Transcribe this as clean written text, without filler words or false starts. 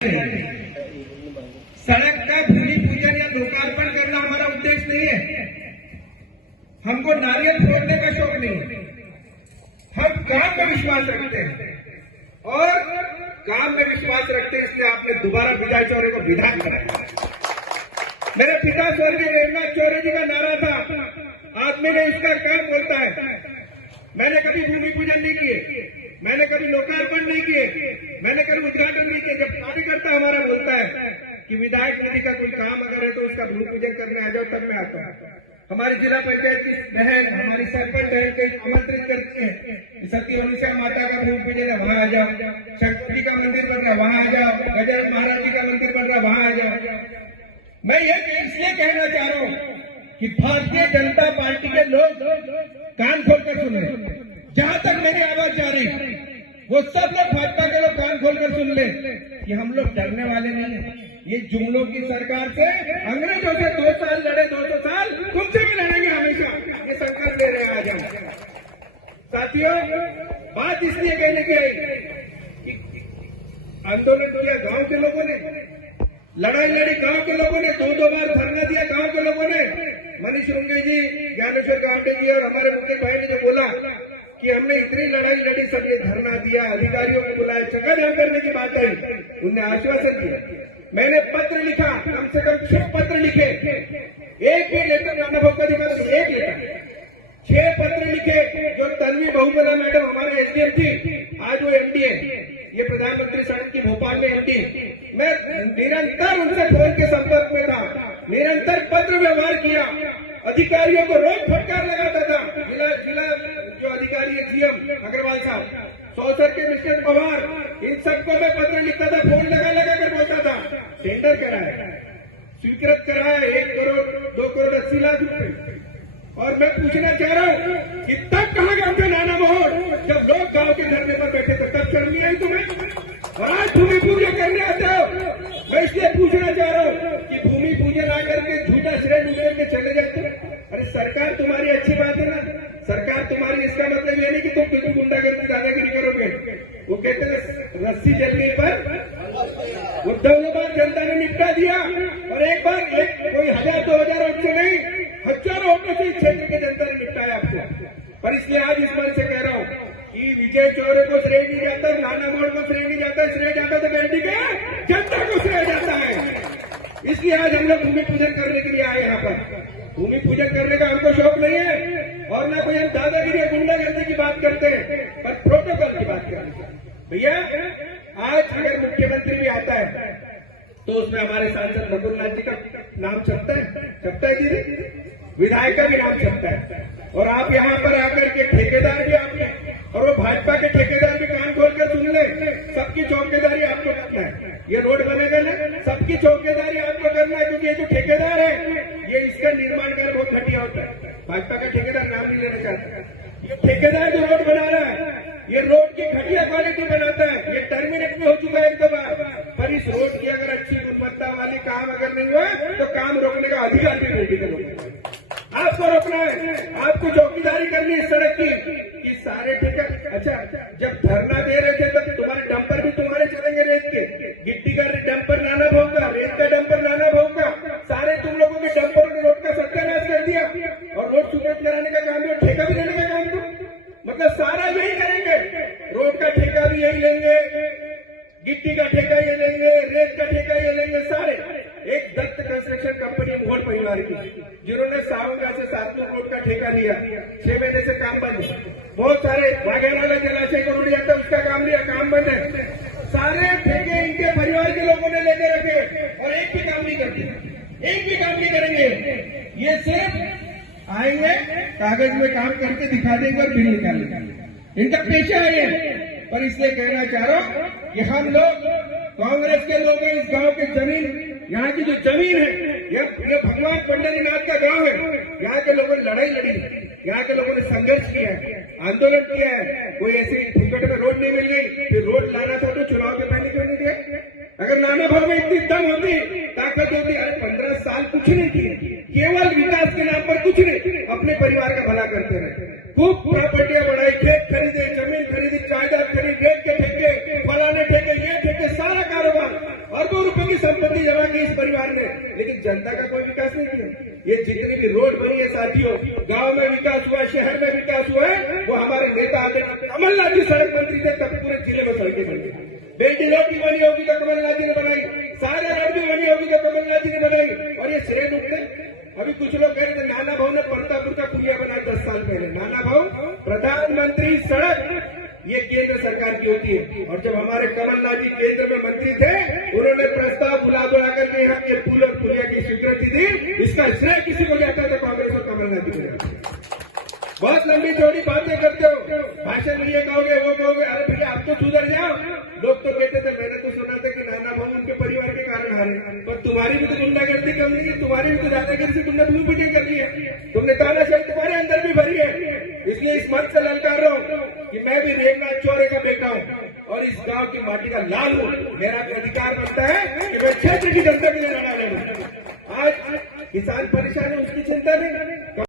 सड़क का भूमि पूजन या लोकार्पण करना हमारा उद्देश्य नहीं है। हमको नारियल फोड़ने का शौक नहीं है। हम काम में विश्वास रखते हैं और काम में विश्वास रखते हैं, इसलिए आपने दोबारा विजय चौरे को विधायक कराया। मेरे पिता स्वर्गीय देवनाथ चौरे जी का नारा था, आदमी ने इसका काम बोलता है। मैंने कभी भूमि पूजन नहीं किए, मैंने कभी लोकार्पण नहीं किए, मैंने कभी उद्घाटन नहीं किया। जब कार्यकर्ता हमारा बोलता है कि विधायक निधि का कोई काम अगर है तो उसका भूमि पूजन करने आ जाओ, तब मैं आता हूँ। हमारी जिला पंचायत की बहन, हमारी सरपंच बहन को आमंत्रित करती है, सती हनुषा माता का भूमि पूजन है, वहां आ जाओ। शंकर जी का मंदिर बन रहा, वहां आ जाओ। गजानन महाराज जी का मंदिर बन रहा, वहां आ जाओ। मैं ये इसलिए कहना चाह रहा हूँ कि भारतीय जनता पार्टी के लोग कान खोलकर सुन ले। जहां तक मेरी आवाज जा रही, वो सब लोग भाजपा के लोग कान खोलकर सुन ले कि हम लोग डरने वाले नहीं है। ये जुमलों की सरकार से, अंग्रेजों से 2 साल लड़े, 200 साल तुमसे भी लड़ेंगे हमेशा, ये संकल्प ले रहे हैं आज हम। साथियों, बात इसलिए कहने की आई कि आंदोलन किया गांव के लोगों ने, लड़ाई लड़ी गांव के लोगों ने, 2 बार धरना दिया गांव के लोगों ने। मनीष रुंगे जी, ज्ञानेश्वर गावड़े जी और हमारे मुकेश भाई ने जो बोला कि हमने इतनी लड़ाई लड़ी, सब ये धरना दिया, अधिकारियों को बुलाया, चक्काजाम करने की बात आई, उनने आश्वासन दिया। मैंने पत्र लिखा, कम से कम 6 पत्र लिखे, एक भी लेटर राणा भाऊ का दिखा, एक लेटर, 6 पत्र लिखे। जो तन्वी बहुगुणा मैडम हमारे एसडीएम थी, आज वो एमडी है, ये प्रधानमंत्री सड़क की भोपाल में एमडी। मैं निरंतर उनसे फोन के संपर्क में था, निरंतर पत्र व्यवहार किया, अधिकारियों को रोज फटकार लगाता था। जिला जो अधिकारी है जीएम अग्रवाल साहब, सौसर के मिस्टर पवार, इन सबको मैं पत्र लिखता था, फोन लगा कर बोलता था। टेंडर कराया, स्वीकृत कराया 1 करोड़ 2 करोड़ 80 लाख रुपए। और मैं पूछना चाह रहा हूं कि तब कहां गए थे नाना मोहन, जब लोग गांव के धरने पर बैठे थे, तब शर्म नहीं आई तुम्हें? और आज भूमि पूजन करने आते हो। मैं इसलिए पूछना चाह रहा हूं कि भूमि पूजन आकर के झूठा श्रेय लेकर के चले जाते हो। अरे सरकार तुम्हारी अच्छी बात है ना, सरकार तुम्हारी, इसका मतलब ये नहीं कि तुम गुंडागर्दी दादागिरी करोगे। वो कहते हैं रस्सी जलने पर उद्धव ने बार जनता ने निपटा दिया, और एक बार कोई 1000-2000 वोट से नहीं, हजारों वोटों से इस क्षेत्र के जनता ने निपटाया आपको। पर इसलिए आज इस मन से कह रहा हूं कि विजय चौरे को श्रेय नहीं जाता, नाना मोड़ को श्रेय नहीं जाता, श्रेय जाता तो बेल्टी के जनता को श्रेय जाता है। इसलिए आज हम लोग भूमि पूजन करने के लिए आए यहाँ पर। भूमि पूजन करने का हमको शौक नहीं है, और ना कोई हम दादागिरी या गुंडागर्दी की बात करते हैं, पर प्रोटोकॉल की बात करते हैं। भैया, आज अगर मुख्यमंत्री भी आता है तो उसमें हमारे सांसद रघुनाथ जी का नाम छपता है दीदी, विधायक का भी नाम छपता है। और आप यहाँ पर आकर के ठेकेदार भी आपके, और वो भाजपा के ठेकेदार भी कान खोलकर सुन ले, सबकी चौकीदारी आपको करना है। ये रोड बनेगा ना, सबकी चौकीदारी आपको करना है, क्योंकि ये जो ठेकेदार है, ये इसका निर्माण कार्य बहुत घटिया होता है। भाजपा का ठेकेदार नाम नहीं लेना चाहता। ये ठेकेदार जो रोड बना रहा है, ये रोड की घटिया क्वालिटी बनाता है। ये टर्मिनेट में हो चुका है 1-2 बार, पर इस रोड की अगर अच्छी गुणवत्ता वाली काम अगर नहीं हुआ तो काम रोकने का अधिकार भी पॉलिटिकल होगा। आपको रोकना है, आपको चौकीदारी करनी है सड़क की कि सारे ठेका। अच्छा, जब धरना दे रहे थे तब तुम्हारे डंपर भी तुम्हारे चलेंगे, रेत के, गिट्टी का डंपर नाना भाऊ का, रेत का डंपर नाना भाऊ का, सारे तुम लोगों के डंपर ने रोड का सत्यानाश कर दिया। और रोड सुधार कराने का काम भी, ठेका भी लेने का काम तो मतलब सारा यही करेंगे। रोड का ठेका भी यही लेंगे, गिट्टी का ठेका ये लेंगे, रेत का ठेका ये लेंगे, सारे। एक दत्त कंस्ट्रक्शन कंपनी मोहन परिवार की, जिन्होंने सावंगा से सातलूर रोड का ठेका लिया, 6 महीने से काम बंद है। बहुत सारे वाघेराला जलाशय को रोड जाता है, उसका काम लिया, काम बंद है। सारे ठेके इनके परिवार के लोगों ने लेके रखे, और एक भी काम नहीं करते, एक भी काम नहीं करेंगे। ये सिर्फ आएंगे, कागज में काम करके दिखा देंगे और बिल निकालेंगे, इनका पेशा है ये। पर इसलिए कहना चाह रहा हूं कि हम लोग कांग्रेस के लोग हैं, इस गांव की जमीन, यहाँ की जो जमीन है, ये भगवान पंडरीनाथ का गांव है। यहाँ के लोगों ने लड़ाई लड़ी, यहाँ के लोगों ने संघर्ष किया है, आंदोलन किया है। कोई ऐसी फुकट में रोड नहीं मिल गई, फिर रोड लाना था तो चुनाव के पहले क्यों नहीं दिया? अगर नाना भाव में इतनी दम होती, ताकत होती, अरे 15 साल कुछ नहीं किए, केवल विकास के नाम पर कुछ नहीं, अपने परिवार का भला करते रहे। खूब प्रॉपर्टियां बढ़ाई, खेत खरीदे, जमीन खरीदी, जायदाद खरीदी, रेत के ठेके, फलाने ठेके, ये ठेके, सारा कारोबार। संपत्ति जमा की इस परिवार ने, लेकिन जनता का कोई विकास नहीं किया। ये जितनी भी रोड बनी है साथियों, गांव में विकास हुआ है, शहर में विकास हुआ है, वो हमारे नेता आदरणीय कमलनाथ जी सड़क मंत्री थे तब पूरे जिले में सड़कें बन गई। बेटी रोड भी बनी होगी तो कमलनाथ जी ने बनाई, सारे रोड भी बनी होगी तो कमलनाथ जी ने बनाई। और ये श्रेय उठते, अभी कुछ लोग कह रहे थे नाना भाऊ ने परतापुर का पुलिया बनाया 10 साल पहले। नाना भाऊ, प्रधानमंत्री सड़क ये केंद्र सरकार की होती है, और जब हमारे कमलनाथ जी केंद्र में मंत्री थे, उन्होंने प्रस्ताव बुला करके यहाँ के पुल और पुलिया की स्वीकृति दी। इसका श्रेय किसी को जाता है तो कांग्रेस और कमलनाथ जी को। बहुत लंबी चौड़ी बातें करते हो, भाषण में ये कहोगे वो कहोगे। अरे भैया आप तो सुधर जाओ। लोग तो कहते थे, मैंने तो सुना था कि नाना भाऊ उनके परिवार के कारण हारे, पर तुम्हारी भी तो गुंडागर्दी कम नहीं, तुम्हारी भी तो दादागिरी से तुमने धूल पिटाई कर ली है, तुमने तानाशाही तुम्हारे अंदर भी भरी है। इसलिए इस मंच से ललकार रहा हूं कि मैं भी रेगनाथ चौरे का बेटा हूं और इस गांव की माटी का लाल हूं। मेरा भी अधिकार बनता है कि मैं क्षेत्र की जनता के लिए लड़ा लड़ूं। आज किसान परेशान है, उसकी चिंता नहीं।